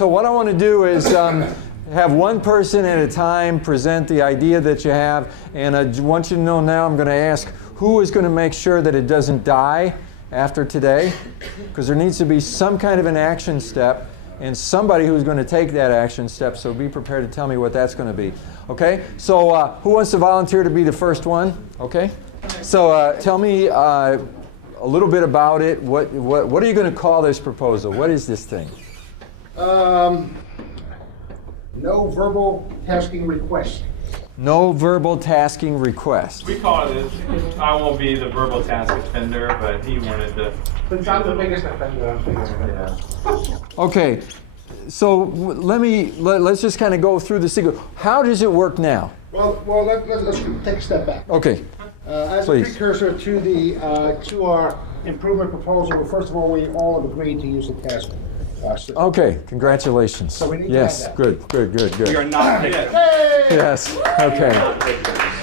So what I want to do is have one person at a time present the idea that you have, and I want you to know now I'm going to ask who is going to make sure that it doesn't die after today, because there needs to be some kind of an action step and somebody who's going to take that action step, so be prepared to tell me what that's going to be. Okay? So who wants to volunteer to be the first one? Okay? So tell me a little bit about it. What are you going to call this proposal? What is this thing? No verbal tasking request. No verbal tasking request. We call it, I won't be the verbal task offender, but he wanted to. Since I'm the biggest offender, I'm figuring it out. Okay, so let's just kind of go through the sequence. How does it work now? Well, let's take a step back. Okay, as please. a precursor to our improvement proposal, well, first of all, we all have agreed to use the task. Okay, congratulations. So we need to yes, have that. good. We are not yet. Yes, okay.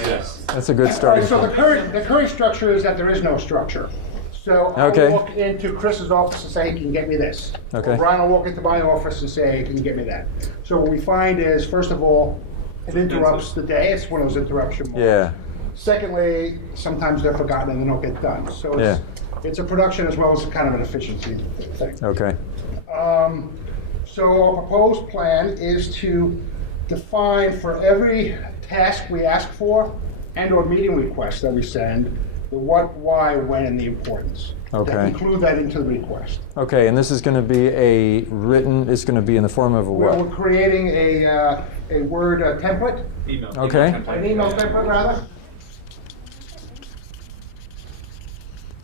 Yes. That's a good All starting right, so point. the current structure is that there is no structure. So Okay. I'll walk into Chris's office and say, hey, can you get me this? Okay. Or Brian will walk into my office and say, hey, can you get me that? So what we find is, first of all, it interrupts the day. It's one of those interruption moments. Yeah, Secondly, sometimes they're forgotten and they don't get done. So it's a production as well as kind of an efficiency thing. okay. So our proposed plan is to define for every task we ask for and or meeting request that we send, the what, why, when, and the importance. Okay. To include that into the request. Okay, and this is going to be a written, it's going to be in the form of a what? We're creating a Word template, Email. Okay. an email template rather.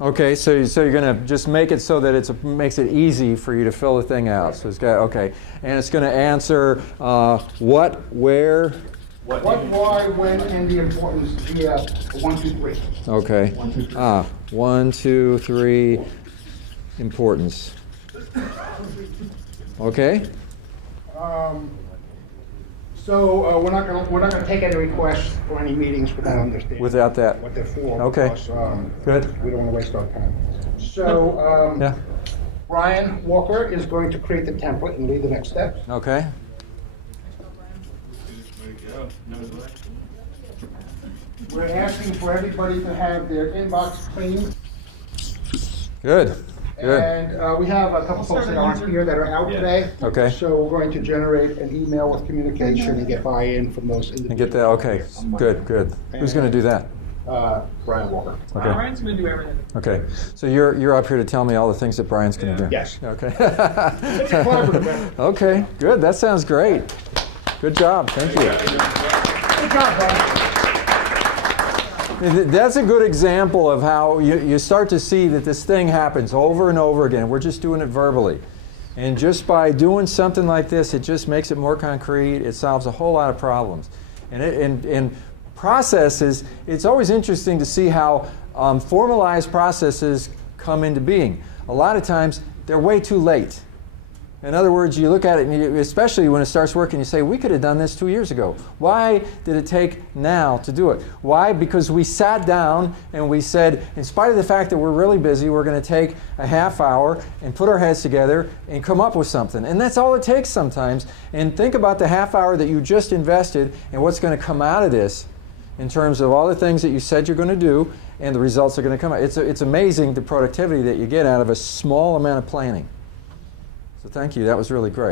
Okay, so you're going to just make it so that it makes it easy for you to fill the thing out. So it's got, okay, and it's going to answer what, where. What, why, when, and the importance via 1, 2, 3. Okay. 1, 2, 3. 1, 2, 3, importance. Okay. So we're not gonna take any requests or any meetings without understanding Without that. what they're for. Okay. Because, Good. we don't want to waste our time. So Yeah. Brian Walker is going to create the template and lead the next steps. Okay. We're asking for everybody to have their inbox clean. Good. Good. And we have a couple folks that aren't here that are out today. Okay. So we're going to generate an email with communication and get buy-in from those individuals. And get that. Okay. Good. Good. Who's going to do that? Brian Walker. Okay. Brian's going to do everything. Okay. So you're up here to tell me all the things that Brian's going to do. Yes. Okay. It's a collaborative effort. Okay. Good. That sounds great. Good job. Thank you. Good job, Brian. That's a good example of how you start to see that this thing happens over and over again. We're just doing it verbally. And just by doing something like this, it just makes it more concrete. It solves a whole lot of problems. And processes, it's always interesting to see how formalized processes come into being. A lot of times, they're way too late. In other words, you look at it, and especially when it starts working, you say, we could have done this 2 years ago. Why did it take now to do it? Why? Because we sat down and we said, in spite of the fact that we're really busy, we're going to take a half hour and put our heads together and come up with something. And that's all it takes sometimes. And think about the half hour that you just invested and what's going to come out of this in terms of all the things that you said you're going to do and the results are going to come out. It's amazing the productivity that you get out of a small amount of planning. So thank you. That was really great.